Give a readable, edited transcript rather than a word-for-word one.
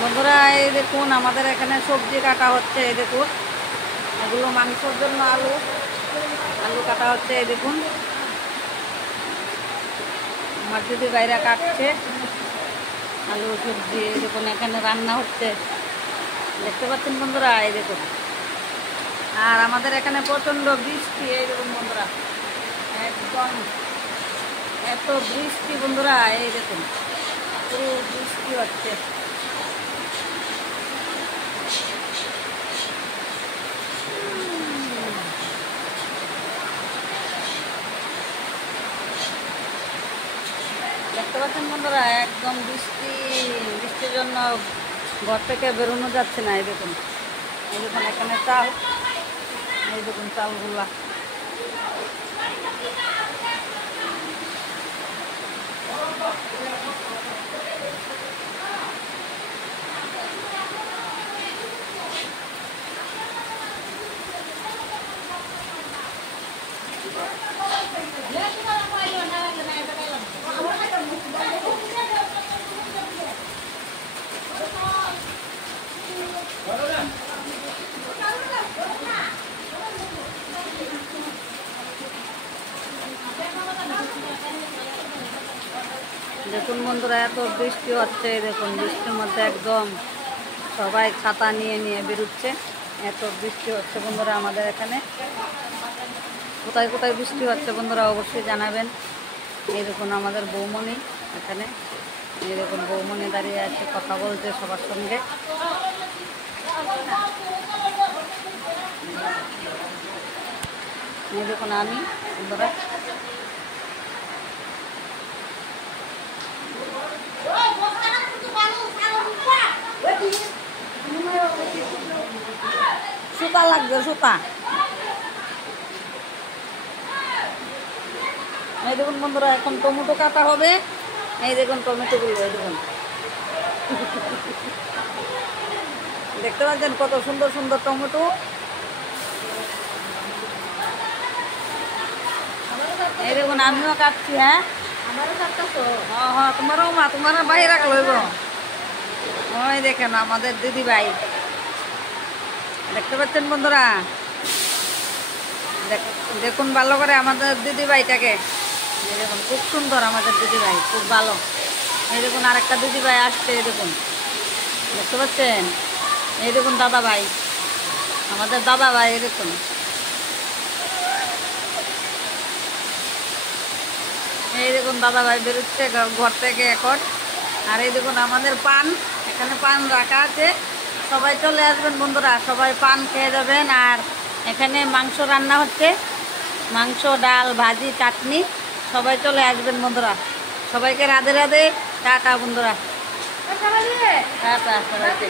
বন্ধুরা এই দেখুন আমাদের এখানে সবজি কাটা হচ্ছে। এই দেখুন এগুলো মাংসের জন্য আলু আলু কাটা হচ্ছে। এই দেখুন আমার দিদি বাইরে কাটছে আলু সবজি। এই দেখুন এখানে রান্না হচ্ছে, দেখতে পাচ্ছেন বন্ধুরা। এই দেখুন আর আমাদের এখানে প্রচণ্ড বৃষ্টি। এই দেখুন বন্ধুরা একদম এত বৃষ্টি বন্ধুরা। এই দেখুন পুরো বৃষ্টি হচ্ছে। দেখতে পাচ্ছেন বন্ধুরা একদম বৃষ্টির জন্য ঘর থেকে বেরোনো যাচ্ছে না। এই দেখুন এখানে চাল, এই দেখুন চালগুলা। দেখুন বন্ধুরা এত বৃষ্টি হচ্ছে। দেখুন বৃষ্টির মধ্যে একদম সবাই ছাতা নিয়ে নিয়ে বেরোচ্ছে। এত বৃষ্টি হচ্ছে বন্ধুরা আমাদের এখানে। কোথায় কোথায় বৃষ্টি হচ্ছে বন্ধুরা অবশ্যই জানাবেন। এই দেখুন আমাদের বৌমণি এখানে, এই দেখুন বৌমণি দাঁড়িয়ে আছে কথা বলছে সবার সঙ্গে। এই দেখুন আমি বন্ধুরা সুতা লাগবে সুতা। এই দেখুন বন্ধুরা এখন টমেটো কাটা হবে। এই দেখুন টমেটোগুলো, এই দেখুন দেখতে পাচ্ছেন কত সুন্দর সুন্দর টমেটো। এই দেখুন আমিও কাটছি। হ্যাঁ হ্যাঁ তোমারও মা, তোমার বাইরে রাখলো। ওই দেখেন আমাদের দিদি ভাই, দেখতে পাচ্ছেন বন্ধুরা। দেখুন ভালো করে আমাদের দিদি ভাইটাকে। এই দেখুন খুব সুন্দর আমাদের দিদি ভাই, খুব ভালো। এই দেখুন আরেকটা দিদি ভাই আসছে। এই দেখুন দেখতে পাচ্ছেন, এই দেখুন দাদা ভাই, আমাদের দাদা ভাই। এই দেখুন এই দেখুন দাদা ভাই বেরোচ্ছে ঘর থেকে এখন। আর এই দেখুন আমাদের পান, এখানে পান রাখা আছে। সবাই চলে আসবেন বন্ধুরা, সবাই পান খেয়ে যাবেন। আর এখানে মাংস রান্না হচ্ছে, মাংস ডাল ভাজি চাটনি। সবাই চলে আসবেন বন্ধুরা। সবাইকে রাধে রাধে, টাটা বন্ধুরা, টাটা সবাইকে।